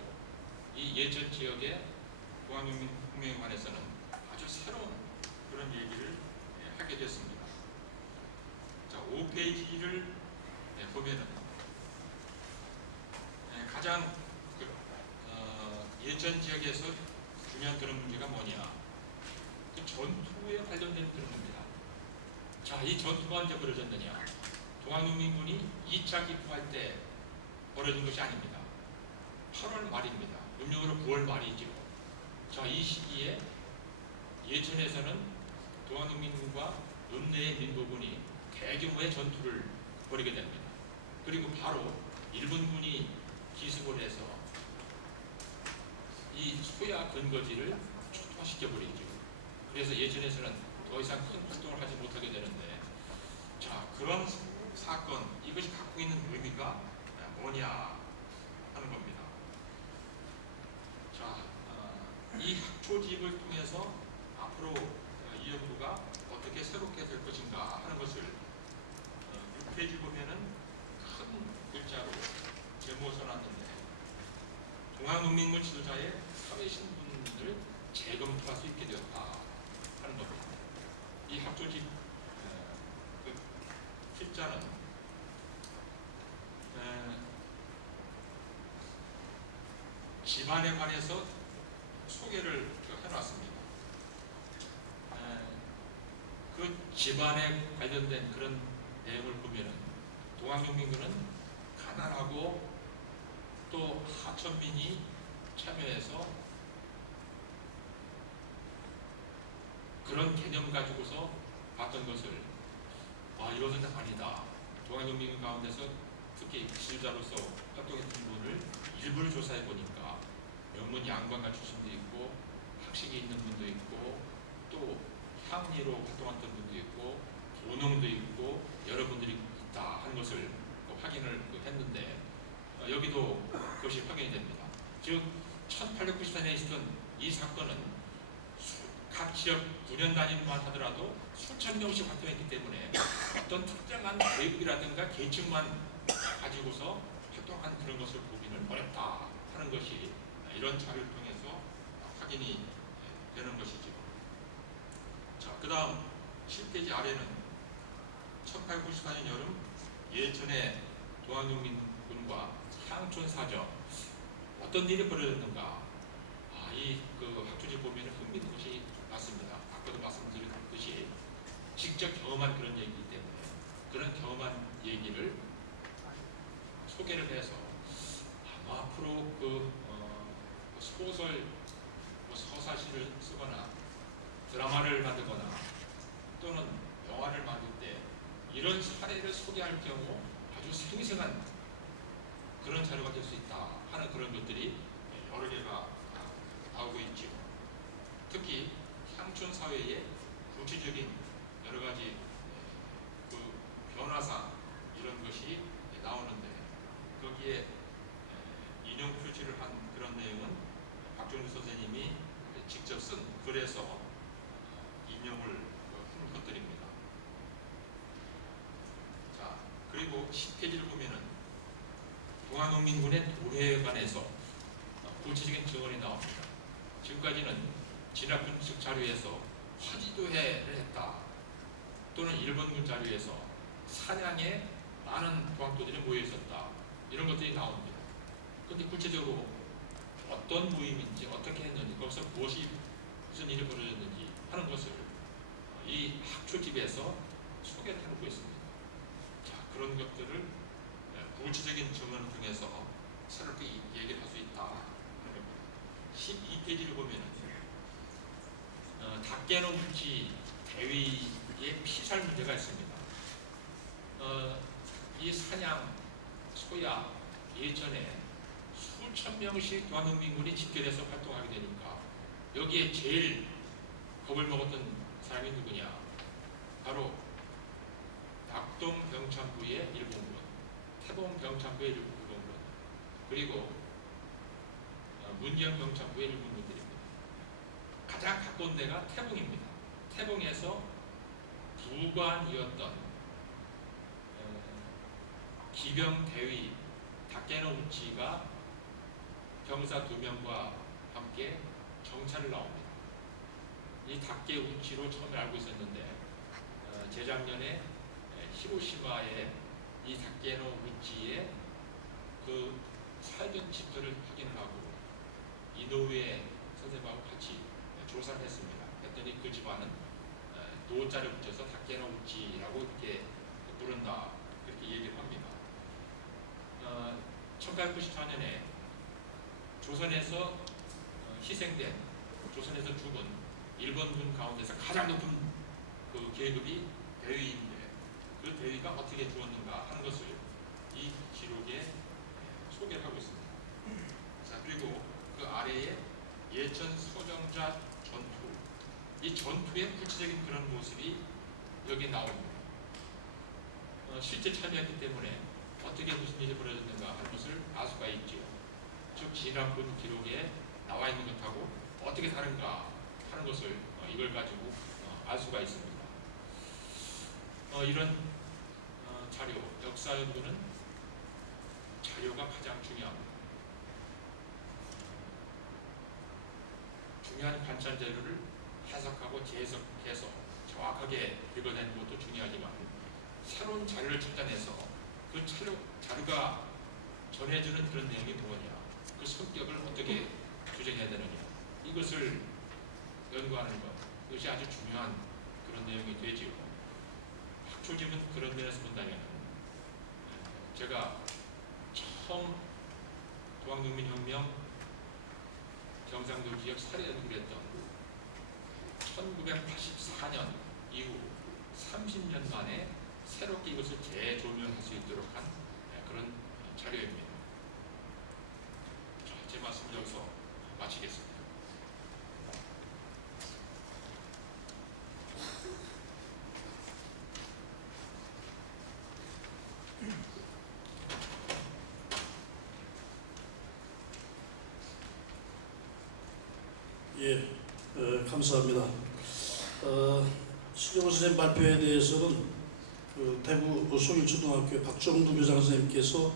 이 예천 지역의 동학농민혁명에 관해서는 아주 새로운 그런 얘기를 하게 됐습니다. 자, 5페이지를 보면은 가장 예천 지역에서 중요한 그런 문제가 뭐냐? 그 전투에 관련된 그런 겁니다. 자, 이 전투가 언제 벌어졌느냐? 동학농민군이 2차 기포할 때 벌어진 것이 아닙니다. 8월 말입니다. 음력으로 9월 말이죠. 자, 이 시기에 예천에서는 동학농민군과 읍내의 민보군이 대규모의 전투를 벌이게 됩니다. 그리고 바로 일본군이 기습을 해서 이 소야 근거지를 초토화시켜버리죠. 그래서 예천에서는 더 이상 큰 활동을 하지 못하게 되는데, 자, 그런 사건, 이것이 갖고 있는 의미가 뭐냐 하는 겁니다. 자, 이 학초집을 통해서 앞으로 이 연구가 어떻게 새롭게 될 것인가 하는 것을 6페이지 보면은 큰 글자로 제목을 써놨는데, 동학농민군 지도자의 사회 신분을 재검토할 수 있게 되었다 하는 겁니다. 이 학초집 그 필자는 집안에 관해서 소개를 해놨습니다. 그 집안에 관련된 그런 내용을 보면은 동학농민군은 가난하고 또 하천민이 참여해서 그런 개념 가지고서 봤던 것을 이것은 아니다. 동학농민군 가운데서 특히 지도자로서 활동했던 분을 일부를 조사해 보니까 명문 양관가 출신도 있고 학식이 있는 분도 있고 또 향리로 활동했던 분도 있고 도농도 있고 여러분들이 있다 하는 것을 확인을 했는데 여기도 그것이 확인이 됩니다. 즉 1894년에 있었던 이 사건은 각 지역 9년 단위만 하더라도 수천 명씩 활동했기 때문에 어떤 특정한 계급이라든가 계층만 가지고서 활동한 그런 것을 보기는 어렵다 하는 것이 이런 자료를 통해서 확인이 되는 것이죠. 자, 그 다음 7페이지 아래는 1894년 여름 예천의 동학농민군 군과 향촌 사정 어떤 일이 벌어졌는가? 이 그 학초지 보면 흥미있는 것이 많습니다. 아까도 말씀드렸듯이 직접 경험한 그런 얘기이기 때문에 그런 경험한 얘기를 소개를 해서 앞으로 소설, 서사시를 쓰거나 드라마를 만들거나 또는 영화를 만들 때 이런 사례를 소개할 경우 아주 생생한 그런 자료가 될 수 있다 하는 그런 것들이 여러 개가 나오고 있죠. 특히 향촌 사회의 구체적인 여러 가지 그 변화상 이런 것이 나오는데 거기에 인용 표시를 한 그런 내용은 박종주 선생님이 직접 쓴 글에서 인용을 한 것들입니다. 자, 그리고 10페이지를 보면은 동아농민군의 도래에 관해서 구체적인 증언이 나옵니다. 지금까지는 진압군식 자료에서 화지도해를 했다 또는 일본군 자료에서 사냥에 많은 동학도들이 모여 있었다 이런 것들이 나옵니다. 그런데 구체적으로 어떤 모임인지 어떻게 했는지 거기서 무슨 일이 벌어졌는지 하는 것을 이 학초집에서 소개를 해놓고 있습니다. 자, 그런 것들을 구체적인 증언을 통해서 새롭게 얘기를 할 수 있다 하는 겁니다. 12페이지를 보면은 닭개노무치 대위의 피살 문제가 있습니다. 이 사냥, 소야, 예전에 수천 명씩 동아농민군이 집결해서 활동하게 되니까 여기에 제일 겁을 먹었던 사람이 누구냐? 바로 낙동병참부의 일본군, 태봉병참부의 일본군, 그리고 문경병참부의 일본군들입니다. 가장 가까운 데가 태봉입니다. 태봉에서 부관이었던 기병대위 다케노우치가 병사 2명과 함께 정찰을 나옵니다. 이 다케우치로 처음에 알고 있었는데 재작년에 히로시마에 이 다케노우치의 그 살던 집들을 확인을 하고 이노우에 선생님하고 같이 조사를 했습니다. 했더니 그 집안은 노자를 붙여서 다케노우치라고 이렇게 부른다 그렇게 얘기를 합니다. 1894년에 조선에서 희생된, 조선에서 죽은 일본군 가운데서 가장 높은 그 계급이 대위인데 그 대위가 어떻게 죽었는가 하는 것을 이 기록에 소개를 하고 있습니다. 자, 그리고 그 아래에 예천 서정자 전투, 이 전투의 구체적인 그런 모습이 여기 나옵니다. 실제 참여했기 때문에 어떻게 무슨 일이 벌어졌는가 하는 것을 알 수가 있죠. 즉 진압군 기록에 나와 있는 것하고 어떻게 다른가 하는 것을 이걸 가지고 알 수가 있습니다. 이런 자료, 역사 연구는 자료가 가장 중요합니다. 중요한 관찰 자료를 해석하고 재해석해서 정확하게 읽어내는 것도 중요하지만 새로운 자료를 찾아내서 그 자료가 전해주는 그런 내용이 뭐냐, 그 성격을 어떻게 규정해야 되느냐, 이것을 연구하는 것, 이것이 아주 중요한 그런 내용이 되지요. 학초집은 그런 면에서 본다면 제가 처음 동학농민혁명 경상도 지역 살해 연구를 했던 1984년 이후 30년 만에 새롭게 이것을 재조명할 수 있도록 한 그런 자료입니다. 자, 제 말씀을 여기서 마치겠습니다. 예, 감사합니다. 신정호 선생님 발표에 대해서는 그 대구 송일초등학교 박정두 교장 선생님께서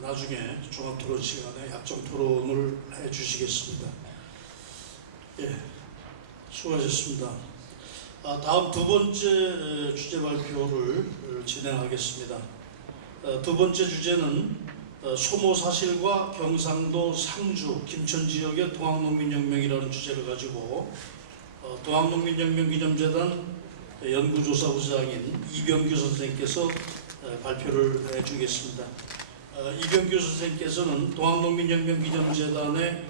나중에 종합토론 시간에 약정 토론을 해주시겠습니다. 예, 수고하셨습니다. 다음 두 번째 주제 발표를 진행하겠습니다. 두 번째 주제는 소모 사실과 경상도 상주 김천 지역의 동학농민혁명이라는 주제를 가지고 동학농민혁명기념재단 연구조사부장인 이병규 선생님께서 발표를 해주겠습니다. 이병규 선생님께서는 동학농민혁명기념재단의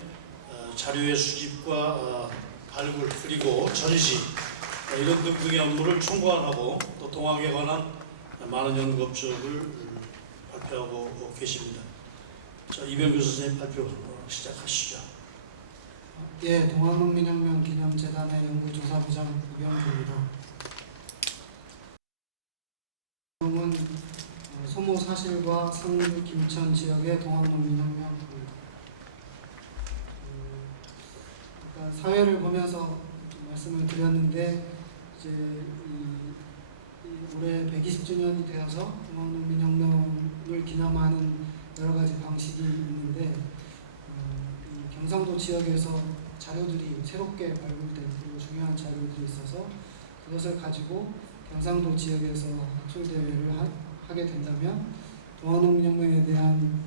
자료의 수집과 발굴 그리고 전시 이런 등등의 업무를 총괄하고 또 동학에 관한 많은 연구 업적을 발표하고 계십니다. 자, 이병규 선생님 발표 시작하시죠. 예, 동학농민혁명기념재단의 연구조사부장 이병규입니다. 내용은 소모 사실과 상주 김천 지역의 동학농민혁명입니다. 그러니까 사회를 보면서 좀 말씀을 드렸는데 이제 올해 120주년이 되어서 동학농민혁명을 기념하는 여러 가지 방식이 있는데 이 경상도 지역에서 자료들이 새롭게 발굴된 그리고 중요한 자료들이 있어서 그것을 가지고 경상도 지역에서 학술대회를 하게 된다면 동학농민혁명에 대한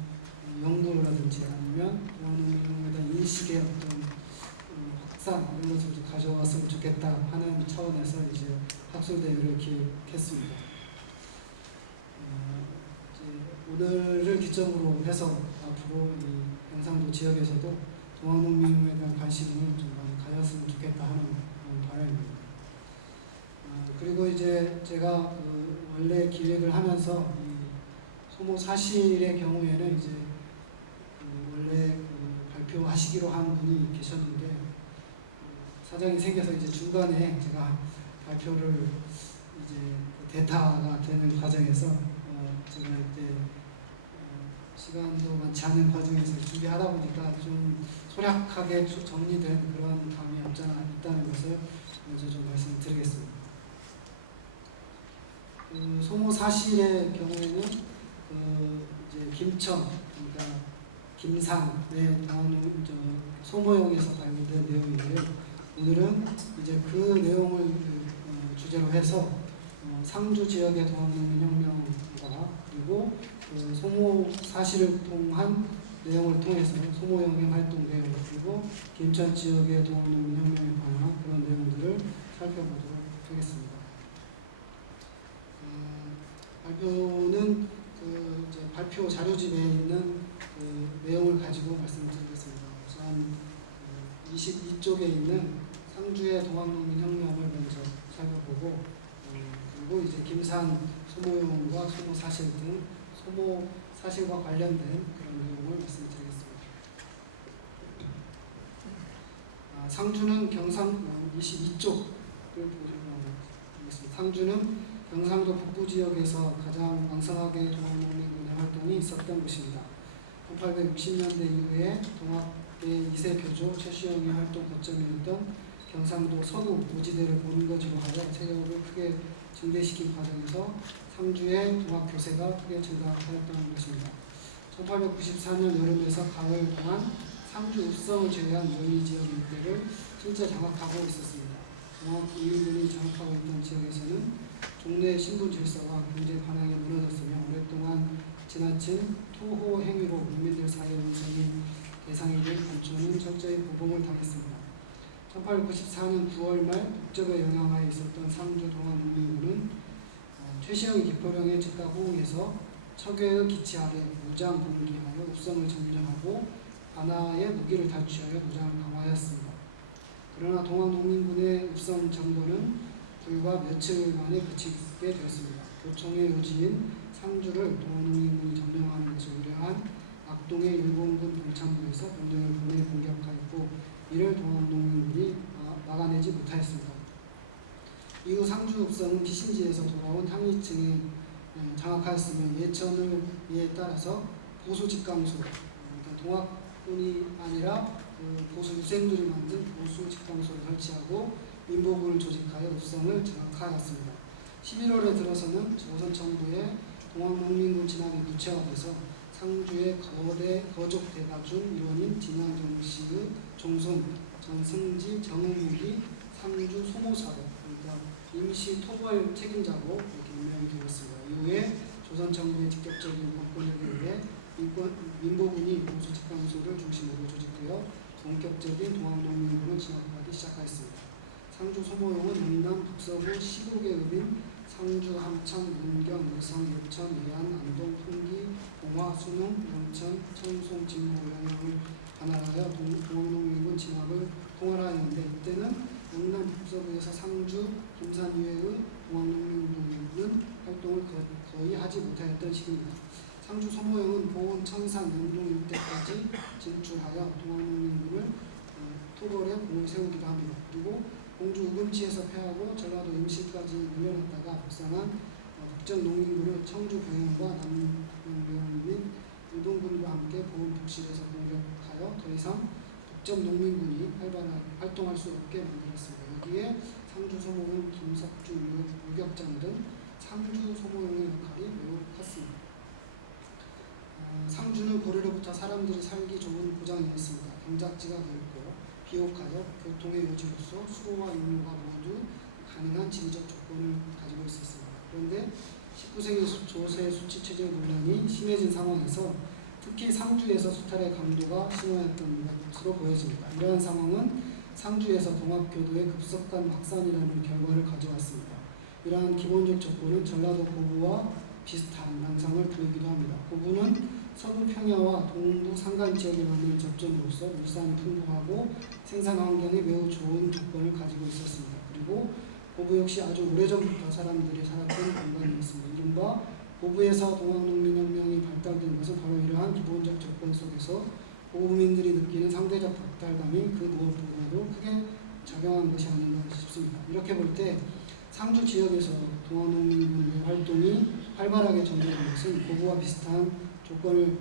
연구라든지 아니면 동학농민혁명에 대한 인식의 어떤 확산 이런 것을 가져왔으면 좋겠다 하는 차원에서 이제 학술대회를 기획했습니다. 오늘을 기점으로 해서 앞으로 이 경상도 지역에서도 동학농민에 대한 관심을 좀 많이 가졌으면 좋겠다 하는 바람입니다. 그리고 이제 제가 원래 기획을 하면서 이 소모 사실의 경우에는 이제 원래 발표하시기로 한 분이 계셨는데 사정이 생겨서 이제 중간에 제가 발표를 이제 대타가 되는 과정에서 제가 이때 시간도 많지 않은 과정에서 준비하다 보니까 좀 소략하게 정리된 그런 감이 없지 않아 있다는 것을 먼저 좀 말씀을 드리겠습니다. 소모 사실의 경우에는 이제 김천, 그러니까 김산의 소모용에서 발굴된 내용인데요. 오늘은 이제 그 내용을 주제로 해서 상주 지역의 동학농민혁명과 그리고 소모 사실을 통한 내용을 통해서 소모혁명 활동 내용 그리고 김천 지역의 동학농민혁명에 관한 그런 내용들을 살펴보도록 하겠습니다. 발표는 이제 발표 자료집에 있는 내용을 가지고 말씀드리겠습니다. 우선 22쪽에 있는 상주의 동학농민혁명을 먼저 살펴보고 그리고 이제 김산 소모용과 소모 사실 등 소모 사실과 관련된 그런 내용을 말씀드리겠습니다. 상주는 22쪽을 보겠습니다. 상주는 경상도 북부 지역에서 가장 왕성하게 동학농민군의 활동이 있었던 곳입니다. 1860년대 이후에 동학의 2세 교조 최시영의 활동 거점이었던 경상도 서구 고지대를 본거지로 하여 세력을 크게 증대시킨 과정에서 상주의 동학 교세가 크게 증가하였던 것입니다. 1894년 여름에서 가을 동안 상주 읍성을 제외한 연희 지역 일대를 실제 장악하고 있었습니다. 동학농민군이 장악하고 있던 지역에서는 종래 신분 질서와 경제 관행이 무너졌으며 오랫동안 지나친 토호 행위로 국민들 사이의 운성이 대상이 된 관초는 철저히 보복을 당했습니다. 1894년 9월 말 북적의 영향하에 있었던 상주 동학농민군은 최시영 기포령의 즉각 호응해서 척외의 기치 아래 무장 봉기하여 읍성을 점령하고 관아의 무기를 탈취하여 무장을 강화하였습니다. 그러나 동학농민군의 읍성 정보는 불과 며칠 만에 그치게 되었습니다. 교총의 요지인 상주를 동학농민군이 점령하는 것을 우려한 악동의 일본군 동참부에서 병력을 보내 공격하였고 이를 동학농민군이 막아내지 못하였습니다. 이후 상주 읍성은 피신지에서 돌아온 항위층이 장악하였으며 예천을 따라서 보수 직강소, 그러니까 동학군이 아니라 보수 유생들이 만든 보수 직강소를 설치하고 민보군을 조직하여 읍성을 장악하였습니다. 11월에 들어서는 조선 정부의 동학농민군 진압이 구체화돼서 상주의 거대 거족 대가 중 일원인 진양정 씨의 종손 전승지 정의육이 상주 소모사로 그러니까 임시 토벌 책임자로 이렇게 임명이 되었습니다. 이후에 조선 정부의 직접적인 법권력에 의해 민보군이 보수집강소를 중심으로 조직되어 본격적인 동학농민군을 진압하기 시작하였습니다. 상주 소모용은 영남 북서부 15개 읍인 상주, 함창, 문경, 의성, 예천, 예안, 안동, 풍기, 봉화, 순흥, 영천, 청송, 진모, 영양을 관할하여 동학농민군 진압을 통할하였는데 이때는 영남 북서부에서 상주, 김산 이외의 동학농민군은 활동을 거의 하지 못하였던 시기입니다. 상주 소모영은 보은, 천산, 영동 일대까지 진출하여 동학농민군을 토벌에 공을 세우기도 합니다. 그리고 공주 우금치에서 패하고 전라도 임실까지 밀려났다가 북상한 북정 농민군을 청주 병영과 남영병 및 우동군과 함께 보은 북실에서 공격하여 더 이상 북정 농민군이 활발하게 활동할 수 없게 만들었습니다. 여기에 상주 소모용, 김석주, 유격장 등 상주 소모용의 역할이 매우 컸습니다. 상주는 고려로부터 사람들이 살기 좋은 고장이었습니다. 경작지가 넓고 비옥하여 교통의 요지로서 수로와 육로가 모두 가능한 지리적 조건을 가지고 있었습니다. 그런데 19세기 조세 수치체제 논란이 심해진 상황에서 특히 상주에서 수탈의 강도가 심화했던 것으로 보여집니다. 이러한 상황은 상주에서 동학교도의 급속한 확산이라는 결과를 가져왔습니다. 이러한 기본적 조건은 전라도 고부와 비슷한 양상을 보이기도 합니다. 고부는 서부 평야와 동부 산간 지역에 만든 접점으로서 물산이 풍부하고 생산 환경이 매우 좋은 조건을 가지고 있었습니다. 그리고 고부 역시 아주 오래전부터 사람들이 살았던 공간이었습니다. 이른바 고부에서 동학농민혁명이 발달된 것은 바로 이러한 기본적 조건 속에서 고부민들이 느끼는 상대적 박탈감이 그 무엇보다도 크게 작용한 것이 아닌가 싶습니다. 이렇게 볼 때 상주 지역에서 동학농민군의 활동이 활발하게 전개된 것은 고부와 비슷한 조건을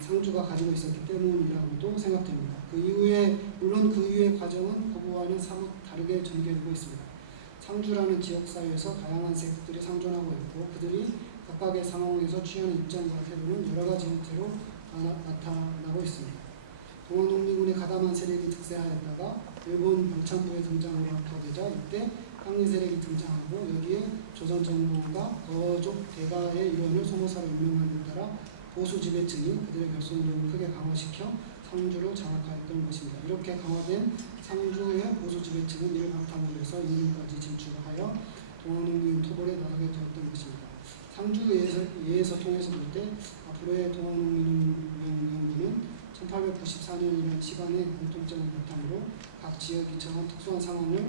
상주가 가지고 있었기 때문이라고도 생각됩니다. 물론 그 이후의 과정은 고부와는 사뭇 다르게 전개되고 있습니다. 상주라는 지역사회에서 다양한 세력들이 상존하고 있고 그들이 각각의 상황에서 취하는 입장과 태도는 여러 가지 형태로 나타나고 있습니다. 동학농민군의 가담한 세력이 득세하였다가 일본 병참부의 등장으로 악화되자 이때 항일 세력이 등장하고 여기에 조선 정부가 거족 대가의 일원을 소모사로 임명한 데 따라 보수 지배층이 그들의 결속력을 크게 강화시켜 상주를 장악하였던 것입니다. 이렇게 강화된 상주의 보수 지배층은 이를 바탕으로 해서 인근까지 진출하여 동학농민 토벌에 나서게 되었던 것입니다. 상주 예에서 통해서 볼 때 앞으로의 동학농민연구는 1894년이라는 시간의 공통점을 바탕으로 각 지역이 처한 특수한 상황을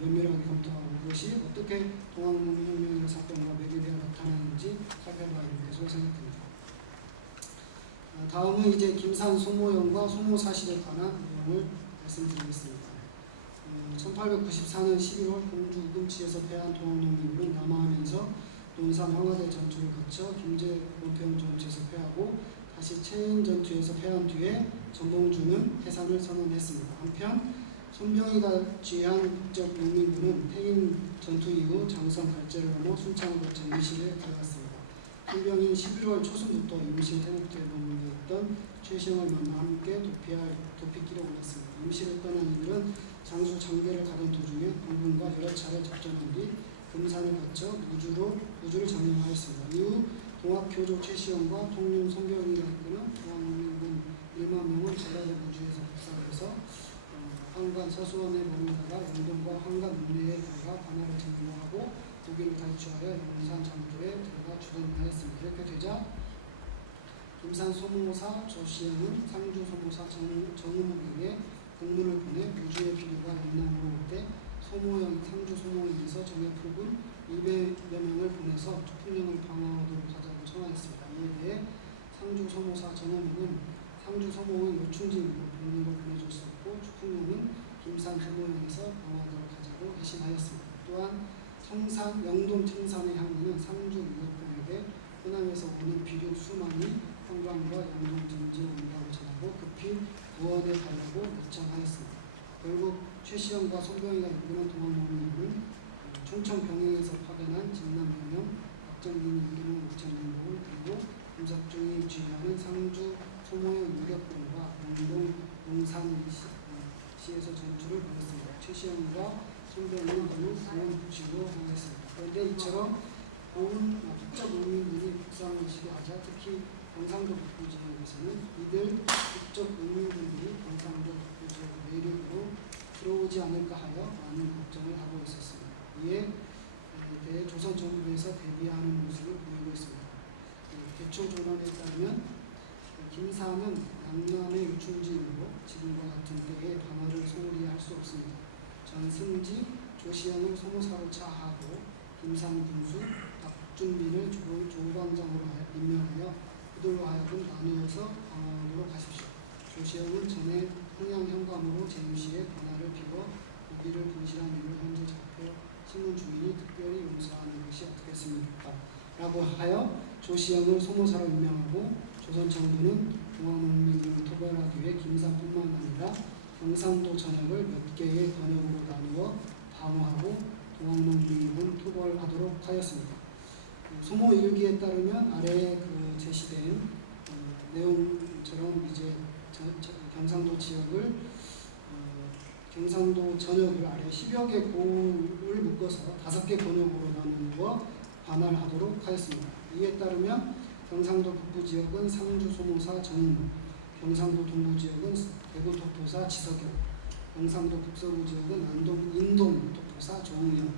면밀하게 검토하고 그것이 어떻게 동학농민혁명의 사건과 매개되어 나타나는지 살펴봐야 할 것으로 생각됩니다. 다음은 이제 김산 소모영과 소모 사실에 관한 내용을 말씀드리겠습니다. 1894년 11월 공주 우금치에서 패한 동학농민군은 남하하면서 논산 황화대 전투를 거쳐 김제 원평 전투에서 패하고 다시 체인 전투에서 패한 뒤에 전봉주는 해산을 선언했습니다. 한편 손병희가 지휘한 북적 농민군은 태인 전투 이후 장성 갈제를 넘어 순창을 거쳐 임실에 들어갔습니다. 손병희는 11월 초순부터 임실 태국대에 머물러 있던 최시영을 만나 함께 도피길에 올랐습니다. 임실을 떠난 이들은 장수 장계를 가던 도중에 공군과 여러 차례 접전한 뒤 금산을 거쳐 우주를 점령하였습니다. 이후 동학교조 최시영과 통륜 손병희가 이끄는 동학농민군 1만 명은 전라도 무주에서 북상해서 한간 서수원에 머물다가 영동과 한간 문내에 들어가 관할을 점령하고 독일을 탈취하여 영산 장들에 들어가 주둔하였습니다. 이렇게 되자 김산 소모사 조시영은 상주 소모사 정우목에게 공문을 보내 무주의 비류가 영남으로 올 때 상주 소모에서 정예포군 200여 명을 보내서 투풍령을 방어하도록 하자고 청하였습니다. 이에 대해 상주 소모사 정우목은 상주 소모의 요충지으로 병력을 보내줄 수 없고 추풍령은 김산 소모에서 방어하도록 하자고 회신하였습니다. 또한 영동 청산의 향리는 상주 유격군에게 호남에서 오는 비류 수만이 평광과 영동 등지에 온다고 전하고 급히 구원해 달라고 요청하였습니다. 결국 최시영과 손병희가 이끄는 동학농민군은 충청 병영에서 파견한 진남병영, 박정민이 이끄는 우천연복을 그리고 김석중이 지휘하는 상주 소모의 유격군과 영동 용산시에서 전투를 벌였습니다. 최시영과 손병희는 이후 보은 북지로 향했습니다. 그런데 이처럼 보은 북적 농민군이 북상을 시도하자 특히 경상도 북부 지역에서는 이들 국적 의무군들이 경상도 북부 지역 내륙으로 들어오지 않을까 하여 많은 걱정을 하고 있었습니다. 이에 대해 조선 정부에서 대비하는 모습을 보이고 있습니다. 대초 조론에 따르면 김사는 양남의 유충지이므로 지금과 같은 때에 반어를 소홀히 할 수 없습니다. 전승지 조시영을 소모사로 차하고 김상 군수 박준빈을 조방장으로 임명하여 그들로 하여금 나누어서 방언으로 가십시오. 조시영은 전에 흥양 현감으로 제임시의 권한을 빌어 고기를 분실한 일로 현재 잡혀 신문 주인이 특별히 용서하는 것이 어떻겠습니까? 라고 하여 조시영을 소모사로 임명하고 조선 정부는 동학농민군을 토벌하기 위해 김사뿐만 아니라 경상도 전역을 몇 개의 권역으로 나누어 방어하고 동학농민군 토벌하도록 하였습니다. 소모 일기에 따르면 아래에 제시된 내용처럼 이제 경상도 지역을 경상도 전역을 아래 10여 개 고을 묶어서 5개 권역으로 나누어 관할하도록 하였습니다. 이에 따르면 경상도 북부 지역은 상주 소모사 정무, 경상도 동부 지역은 대구 독포사 지석영, 경상도 북서부 지역은 인동 독포사 조응영,